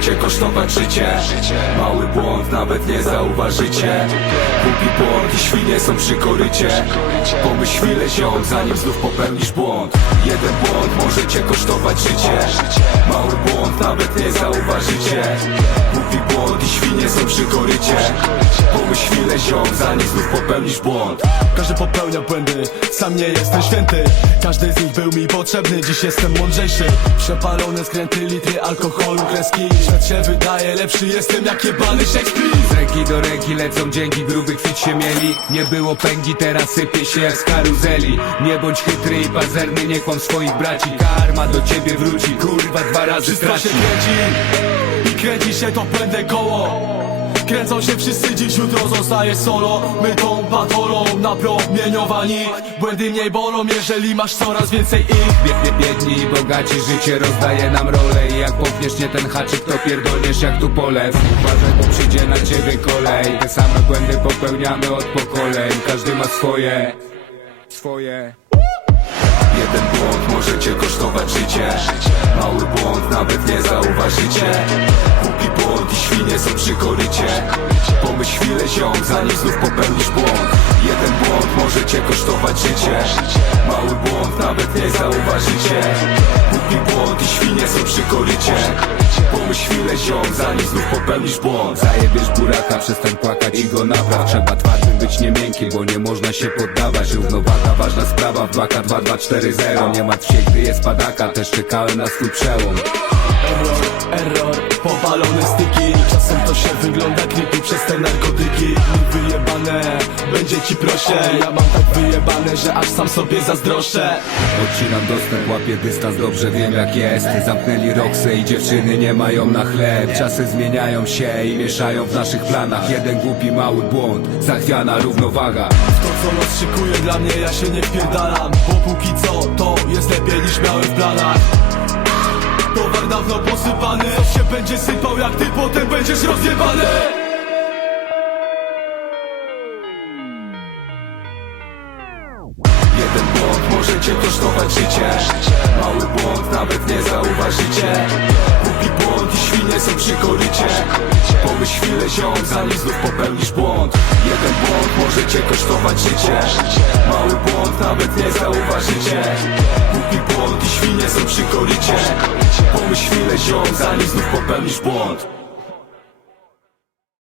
cię kosztować życie. Mały błąd, nawet nie zauważycie. Głupi błąd i świnie są przy korycie. Pomyśl chwilę ziom, zanim znów popełnisz błąd. Jeden błąd może cię kosztować życie. Mały błąd, nawet nie zauważycie. błąd świnie są przy korycie. Pomyśl chwilę ziom, zanim znów popełnisz błąd. Każdy popełnia błędy, sam nie jestem święty. Każdy z nich był mi potrzebny, dziś jestem mądrzejszy. Przepalone skręty, litry alkoholu, kreski. Świat się wydaje lepszy, jestem jak jebany Shakespeare. Z ręki do ręki lecą dzięki, gruby kwit się mieli. Nie było pęgi, teraz sypie się jak z karuzeli. Nie bądź chytry i pazerny, nie kłam swoich braci. Karma do ciebie wróci, kurwa dwa razy Wszystko się straci kręci. i kręci się to błędne koło. Kręcą się wszyscy, dziś jutro zostaje solo. My tą patolą napromieniowani. Błędy mniej bolą, jeżeli masz coraz więcej ich Biedni, biedni i bogaci, życie rozdaje nam rolę. I jak popniesz nie ten haczyk, to pierdolniesz jak tu polew. Uważaj, bo przyjdzie na ciebie kolej. Te same błędy popełniamy od pokoleń. Każdy ma swoje, swoje Jeden błąd może cię kosztować życie. Mały błąd nawet nie zauważycie. Głupi błąd i świnie są przy korycie. Pomyśl chwilę ziom, zanim znów popełnisz błąd. Jeden błąd może cię kosztować życie. Mały błąd nawet nie zauważycie. Głupi błąd i świnie są przy korycie. Pomyśl chwilę ziom, zanim znów popełnisz błąd. Zajebiesz buraka, przestań płakać i go napraw. Trzeba twardym być nie miękkim, bo nie można się poddawać. Równowaga, ważna sprawa w 2K 2240 Nie martw się, gdy jest padaka, też czekałem na swój przełom. Error, error, powalone styki. Czasem to się wygląda creepy przez te narkotyki ci proszę. Ja mam tak wyjebane, że aż sam sobie zazdroszczę. Odcinam dostęp, łapię dystans, dobrze wiem jak jest. Zamknęli roksy i dziewczyny nie mają na chleb. Czasy zmieniają się i mieszają w naszych planach. Jeden głupi mały błąd, zachwiana równowaga. W to co nas szykuje dla mnie ja się nie wpierdalam. Bo póki co to jest lepiej niż miałem w planach. Towar dawno posypany. Co się będzie sypał jak ty potem będziesz rozjebany błąd może cię kosztować życie. Mały błąd nawet nie zauważycie. Głupi błąd i świnie są przy korycie Pomyśl chwilę ziom, zanim znów popełnisz błąd. Jeden błąd może cię kosztować życie. Mały błąd nawet nie zauważycie. Głupi błąd i świnie są przy korycie Pomyśl chwilę ziom, zanim znów popełnisz błąd